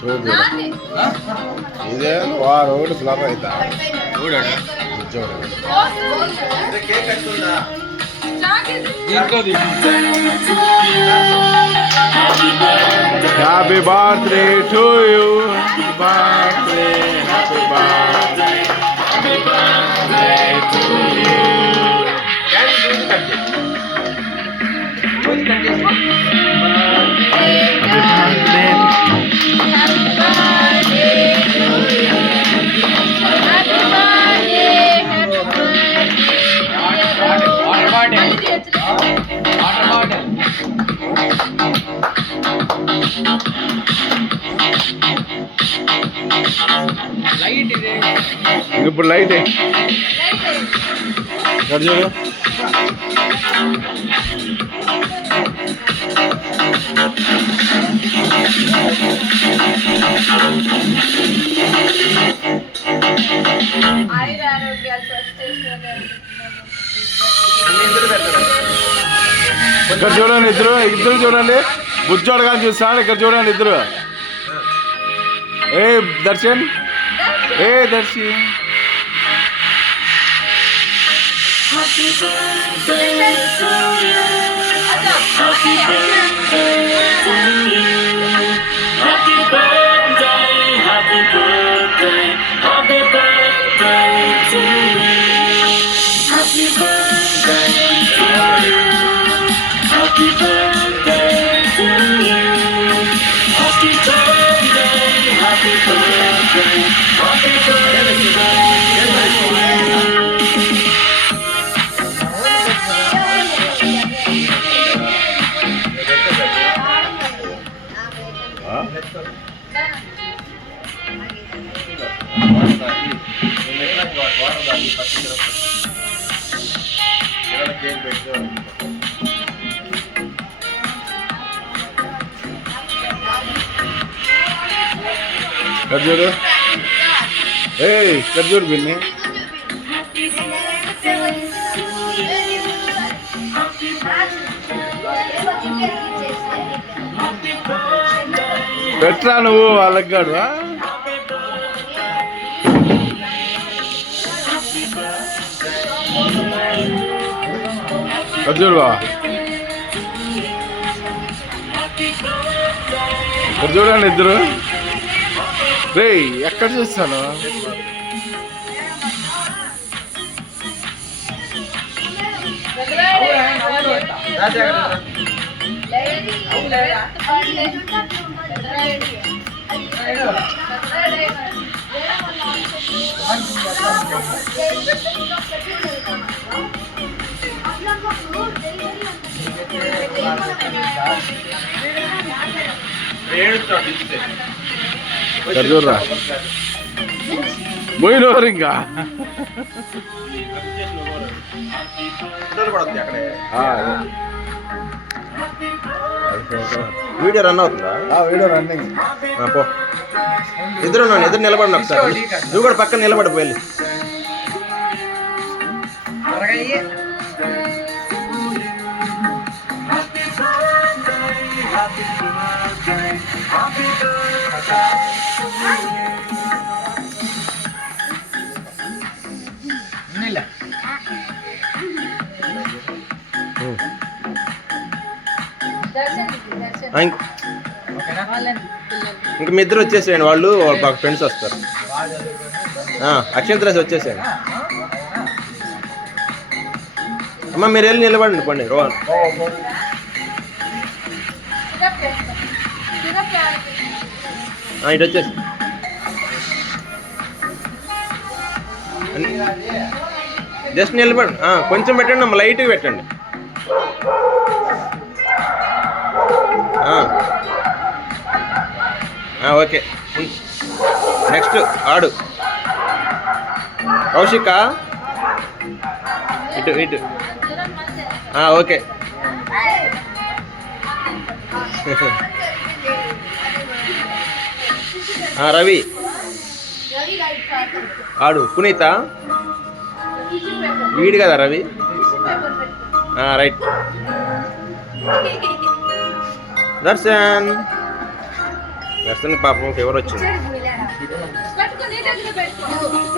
చూడు ఇదే వారు ఒకటి ఫ్లవర్ అవుతా happy birthday to you birthday happy birthday happy birthday to you ఇప్పుడు లైట్ ఇక్కడ చూడు ఇక్కడ చూడండి ఇద్దరు చూడండి బుజ్జోడు కానీ చూస్తాను ఇక్కడ చూడండి ఇద్దరు ఏ దర్శన్ ఏ Darsi Happy birthday to you. Happy birthday to you. Happy birthday, happy birthday, happy birthday to you. Happy birthday to you. Happy birthday to you. Happy birthday, happy birthday, happy birthday to you. చూడు ఏ చూడు Binny Petra నువ్వు వాళ్ళకి కాడు చూడు బా చూడండి ఇద్దరు రే ఎక్కడ చూస్తాను చూడరా పోయినవారు ఇంకా వీడియో రన్ అవుతుందా? Video running. పో ఎదురు నిలబడిన ఒకసారి నువ్వు కూడా పక్కన నిలబడిపోయి ఇంక మీ ఇద్దరు వచ్చేసేయండి, వాళ్ళు మాకు ఫ్రెండ్స్ వస్తారు. అక్షంతరాసి వచ్చేసేయండి. అమ్మ మీరు వెళ్ళి నిలబడండి పండి రోహన్. ఇటు వచ్చేసి జస్ట్ నిలబడండి, కొంచెం పెట్టండి అమ్మ, లైట్గా పెట్టండి. ఓకే నెక్స్ట్ ఆడు కౌశిక ఇటు ఇటు ఓకే రవి ఆడు పునీత వీడు కదా రవి రైట్ దర్శన్ దర్శన్ పాపం ఫీవర్ వచ్చింది. పట్టుకో, నీ దగ్గర పెట్టుకో.